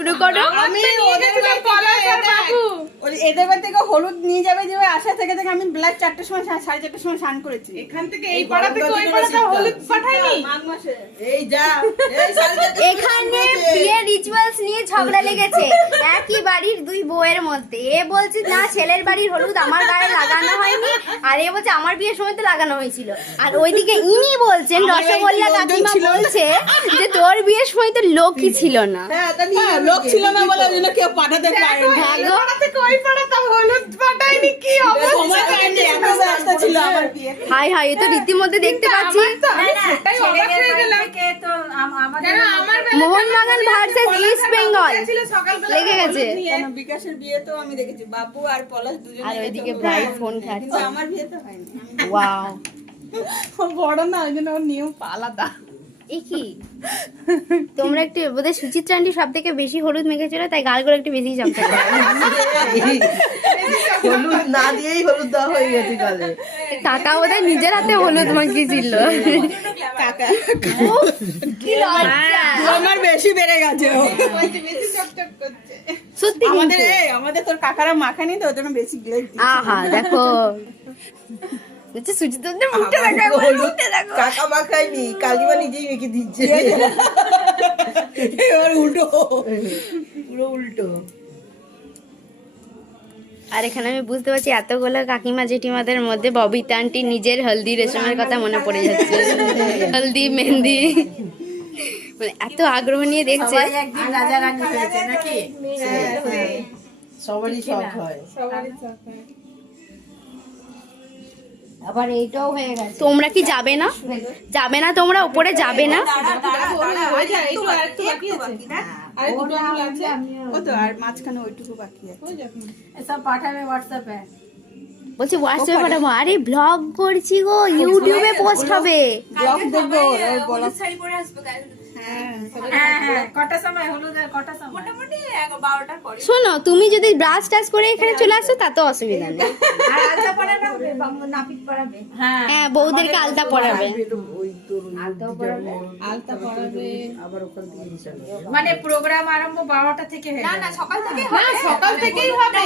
শুরু করো। আমি এদের বাড়ি থেকে হলুদ নিয়ে যাবে যে আশা থেকে থেকে আমি ব্ল্যাক 4টার সময় 4:30টার সময় স্নান করেছি। এখান থেকে এই পাড়া থেকে ওই পাড়াতে হলুদ পাঠাইনি। মাঘ মাসে এই যা এই 4:30 এখানে বিয়ে রিচুয়ালস নিয়ে ঝগড়া লেগেছে একই বাড়ির দুই বউয়ের মধ্যে। এ বলছে না ছেলের বাড়ির হলুদ আমার গায়ে লাগানো হয়নি, আর এ বলছে আমার বিয়ের সময় তো লাগানো হয়েছিল। আর ওইদিকে ইনি বলছেন রসগোল্লা কাকিমা বলছে যে তোর বিয়ের সময় তো লোকই ছিল না। হ্যাঁ তা নিয়ে লোক ছিল না বলে ওই জন্য কেউ পাঠাতে পারেনি। হ্যাঁ এই গো। পাড়া থেকে ওই পাড়াতে হলুদ পাঠাইনি, কি সময় কাটে এত ব্যস্ত ছিল আমার বিয়ে। হাই হাই, এ তো রীতিমধ্যে দেখতে পাচ্ছি সেটাই অবাক হয়ে গেলাম। কেন আমার মোহনবাগান ভার্সেস ইস্ট বেঙ্গল ছিল সকালবেলা লেগে গেছে। কেন বিকাশের বিয়ে তো আমি দেখেছি, বাবু আর পলাশ দুজনে আর ওইদিকে গেছে। ব্রাইড ফোন কিন্তু খাচ্ছে। আমার বিয়ে তো হয়নি। ওয়াও, ও বড় না ওই জন্য ওর নিয়ম আলাদা। এ কি তোমরা একটু বোধহয় সুচিত্রা আন্টি সব থেকে বেশি হলুদ মেখেছিল, তাই গালগুলো একটু বেশি চমকাচ্ছে। হলুদ না দিয়েই হলুদ দেওয়া হয়ে গেছে গালে। কাকা বোধহয় নিজের হাতে হলুদ মাখিয়েছিল। কাকা কি লজ্জা। আমার বেশি বেড়ে গেছে ও। বেশি চকচক করছে। সত্যি আমাদের কিন্তু। আমাদের তোর কাকারা মাখানি তো ওর জন্য বেশি গ্লেজ দিচ্ছে। আহা দেখো, দেখছি সুচিত্রা আন্টির মুখটা দেখো, আমার মুখটা দেখো। কাকা মাখায়নি, কালিমা নিজেই মেখে দিচ্ছে। এবার উল্টো পুরো উল্টো। আর এখানে আমি বুঝতে পারছি এতগুলো কাকিমা জেঠিমাদের মধ্যে ববিতা আন্টি নিজের হলদি রেশমের কথা মনে পড়ে যাচ্ছে। হলদি মেহেন্দি মানে এত আগ্রহ নিয়ে দেখছে। একদিন রাজা রানী হয়েছে নাকি? সবারই শখ হয়। সবারই চক হয়। আবার এইটাও হয়ে গেছে। তোমরা কি যাবে না? যাবে না তোমরা উপরে যাবে না? ওই যে এই তো আরেকটু বাকি আছে। আর দুটো আঙুল আছে। ও তো আর মাঝখানে ওইটুকু বাকি আছে। হয়ে যাবে। এসব পাঠাবে হোয়াটসঅ্যাপে। বলছি হোয়াটসঅ্যাপে পাঠাবো। আরে ব্লগ করছি গো, ইউটিউবে পোস্ট হবে। ব্লগ দেখবো ওর বলা। হ্যাঁ, কটার সময় হলুদের কটার সময়? শোনো, তুমি যদি ব্রাশ টাশ করে এখানে চলে আসো তাতে অসুবিধা নেই। আর আলতা পরাবে, নাপিত পরাবে। হ্যাঁ, হ্যাঁ, বউদেরকে আলতা পরাবে। ওই তোর আলতাও পরাবে। আলতা পরাবে। আবার ওখান থেকে হিসাবে। মানে প্রোগ্রাম আরম্ভ 12টা থেকে হয়ে যাবে। হ্যাঁ, সকাল থেকেই হবে।